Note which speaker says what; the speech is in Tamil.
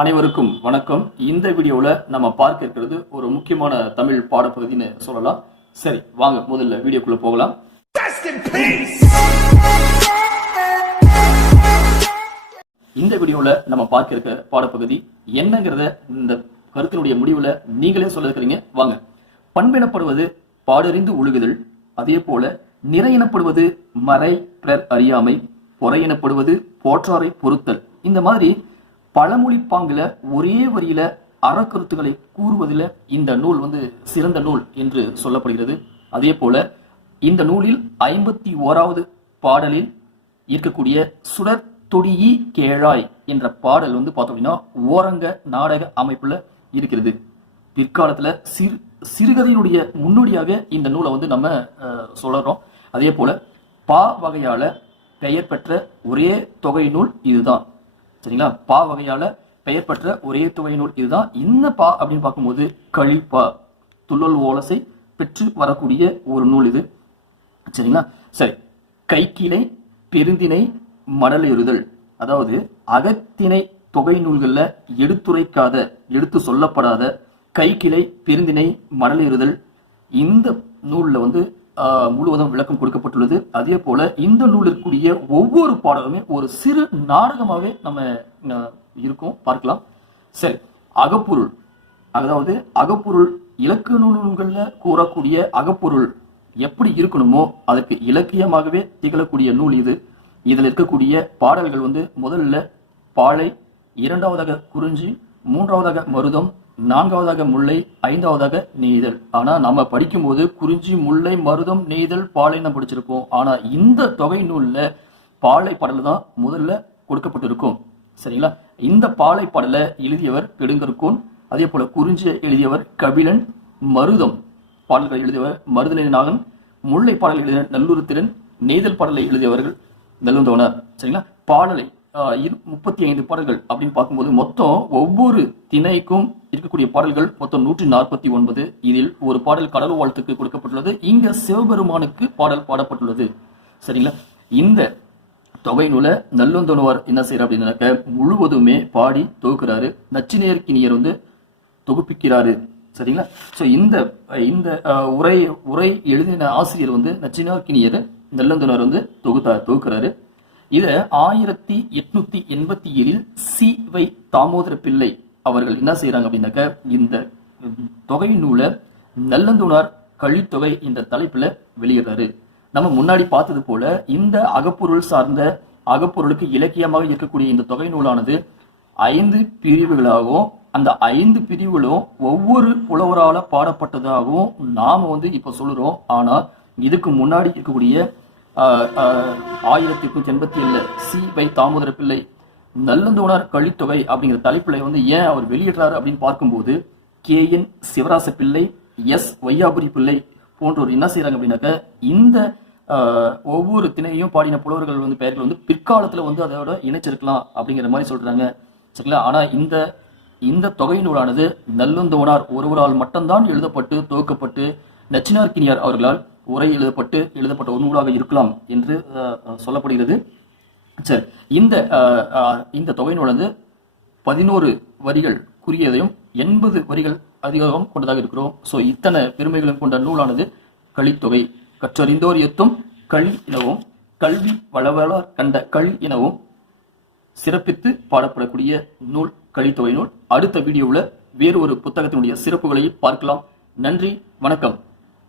Speaker 1: அனைவருக்கும் வணக்கம். இந்த வீடியோவில் நம்ம பார்க்க இருக்கிறது ஒரு முக்கியமான தமிழ் பாடப்பகுதின்னு சொல்லலாம். சரி வாங்க முதல்ல வீடியோக்குள்ள போகலாம். இந்த வீடியோவில் நம்ம பார்க்க இருக்க பாடப்பகுதி என்னங்கிறத இந்த கருத்தினுடைய முடிவுல நீங்களே சொல்ல இருக்கிறீங்க. வாங்க. பண்பெனப்படுவது பாடறிந்து ஒழுகுதல் அதே போல நிறை எனப்படுவது மறை பிறர் அறியாமை பொறை எனப்படுவது போற்றாரை பொறுத்தல். இந்த மாதிரி பழமொழி பாங்கில ஒரே வரியில அறக்கருத்துக்களை கூறுவதில் இந்த நூல் வந்து சிறந்த நூல் என்று சொல்லப்படுகிறது. அதே போல இந்த நூலில் ஐம்பத்தி ஓராவது பாடலில் இருக்கக்கூடிய சுடர் தொடியி கேழாய் என்ற பாடல் வந்து பார்த்தோம் அப்படின்னா ஓரங்க நாடக அமைப்புல இருக்கிறது. பிற்காலத்துல சிறு சிறுகதையினுடைய முன்னோடியாக இந்த நூலை வந்து நம்ம அஹ், சொல்றோம் அதே போல பா வகையால பெயர் பெற்ற ஒரே தொகை நூல் இதுதான். சரிங்களா? பா வகையால பெயர் பெற்ற ஒரே தொகை நூல் இதுதான். இந்த பா அப்படின்னு பார்க்கும்போது கழிப்பா துள்ளல் ஓலசை பெற்று வரக்கூடிய ஒரு நூல் இது. சரிங்களா? சரி. கைக்கிளை பெருந்திணை மடலெறுதல் அதாவது அகத்திணை தொகை நூல்களில் எடுத்துரைக்காத எடுத்து சொல்லப்படாத கைக்கிளை பெருந்திணை மடலெறுதல் இந்த நூலில் வந்து முழுவதும் விளக்கம் கொடுக்கப்பட்டுள்ளது. அதே போல இந்த நூல் இருக்கக்கூடிய ஒவ்வொரு பாடலுமே ஒரு சிறு நாடகமாகவே நம்ம இருக்கும். பார்க்கலாம். சரி. அகப்பொருள். அதாவது அகப்பொருள் இலக்கு நூல்களில் கூறக்கூடிய அகப்பொருள் எப்படி இருக்கணுமோ அதற்கு இலக்கியமாகவே திகழக்கூடிய நூல் இது. இதில் இருக்கக்கூடிய பாடல்கள் வந்து முதல்ல பாலை இரண்டாவதாக குறிஞ்சி மூன்றாவதாக மருதம் நான்காவதாக முல்லை ஐந்தாவதாக நெய்தல் ஆனா நம்ம படிக்கும்போது குறிஞ்சி முல்லை மருதம் நெய்தல் பாலை நம்ம படிச்சிருப்போம். ஆனா இந்த தொகை நூல்ல பாலை பாடல் தான் முதல்ல கொடுக்கப்பட்டிருக்கும். சரிங்களா? இந்த பாலை பாடலை எழுதியவர் பெடுங்கற்கோன் அதே போல குறிஞ்சியை எழுதியவர் கபிலன் மருதம் பாடல்களை எழுதியவர் மருதநிலை நாகன் முல்லை பாடல் எழுதிய நல்லூர் திறன் நெய்தல் பாடலை எழுதியவர்கள் நல்லுந்தவனர் சரிங்களா? பாடலை முப்பத்தி ஐந்து பாடல்கள் அப்படின்னு பார்க்கும்போது மொத்தம் ஒவ்வொரு திணைக்கும் இருக்கக்கூடிய பாடல்கள் மொத்தம் நூற்றி நாற்பத்தி ஒன்பது. இதில் ஒரு பாடல் கடல் வாழ்த்துக்கு கொடுக்கப்பட்டுள்ளது. இங்க சிவபெருமானுக்கு பாடல் பாடப்பட்டுள்ளது. சரிங்களா? இந்த தொகை நூலை நல்லந்தோணுவார் என்ன செய்யற அப்படின்னாக்க முழுவதுமே பாடி தொகுக்கிறாரு. நச்சினேர்க்கினியர் வந்து தொகுப்பிக்கிறாரு. சரிங்களா? சோ இந்த இந்த உரை உரை எழுதின ஆசிரியர் வந்து நச்சினார்கினியர் நெல்லந்தனர் வந்து தொகுத்தார் தொகுக்கிறாரு. இது ஆயிரத்தி எட்நூத்தி எண்பத்தி ஏழில் சி வை தாமோதர பிள்ளை அவர்கள் என்ன செய்யறாங்க அப்படின்னாக்க இந்த தொகை நூலை நல்லந்துணார் கழித்தொகை என்ற தலைப்புல வெளியிடுறாரு. நம்ம முன்னாடி பார்த்தது போல இந்த அகப்பொருள் சார்ந்த அகப்பொருளுக்கு இலக்கியமாக இருக்கக்கூடிய இந்த தொகை நூலானது ஐந்து பிரிவுகளாகவும் அந்த ஐந்து பிரிவுகளும் ஒவ்வொரு புலவரால பாடப்பட்டதாகவும் நாம வந்து இப்ப சொல்லுறோம் ஆனா இதுக்கு முன்னாடி இருக்கக்கூடிய ஆயிரத்தி எட்நூத்தி எண்பத்தி ஏழில் சி வை தாமோதர பிள்ளை நல்லந்தோணர் கழித்தொகை அப்படிங்கிற தலைப்புல வந்து ஏன் அவர் வெளியிடுறாரு அப்படின்னு பார்க்கும்போது கே என் சிவராச பிள்ளை எஸ் வையாபுரி பிள்ளை போன்றோர் என்ன செய்யறாங்க அப்படின்னாக்க இந்த ஒவ்வொரு திணையையும் பாடின புலவர்கள் வந்து பெயர்கள் வந்து பிற்காலத்துல வந்து அதோட இணைச்சிருக்கலாம் அப்படிங்கிற மாதிரி சொல்றாங்க. சரிங்களா? ஆனா இந்த இந்த தொகை நூலானது நல்லுந்தோனார் ஒருவரால் மட்டும்தான் எழுதப்பட்டு துவக்கப்பட்டு நச்சினார்கினியார் அவர்களால் உரை எழுதப்பட்டு எழுதப்பட்ட ஒரு நூலாக இருக்கலாம் என்று சொல்லப்படுகிறது. சரி இந்த இந்த தொகை நூல் வந்து பதினோரு வரிகள் குறியதையும் எண்பது வரிகள் அதிகம் கொண்டதாக இருக்கிறோம். ஸோ இத்தனை பெருமைகளும் கொண்ட நூலானது கலித்தொகை. கற்றறிந்தோர் எத்தும் களி எனவும் கல்வி வளவலார் கண்ட களி எனவும் சிறப்பித்து பாடப்படக்கூடிய நூல் கலித்தொகை நூல். அடுத்த வீடியோவில் வேறு ஒரு புத்தகத்தினுடைய சிறப்புகளை பார்க்கலாம். நன்றி வணக்கம்.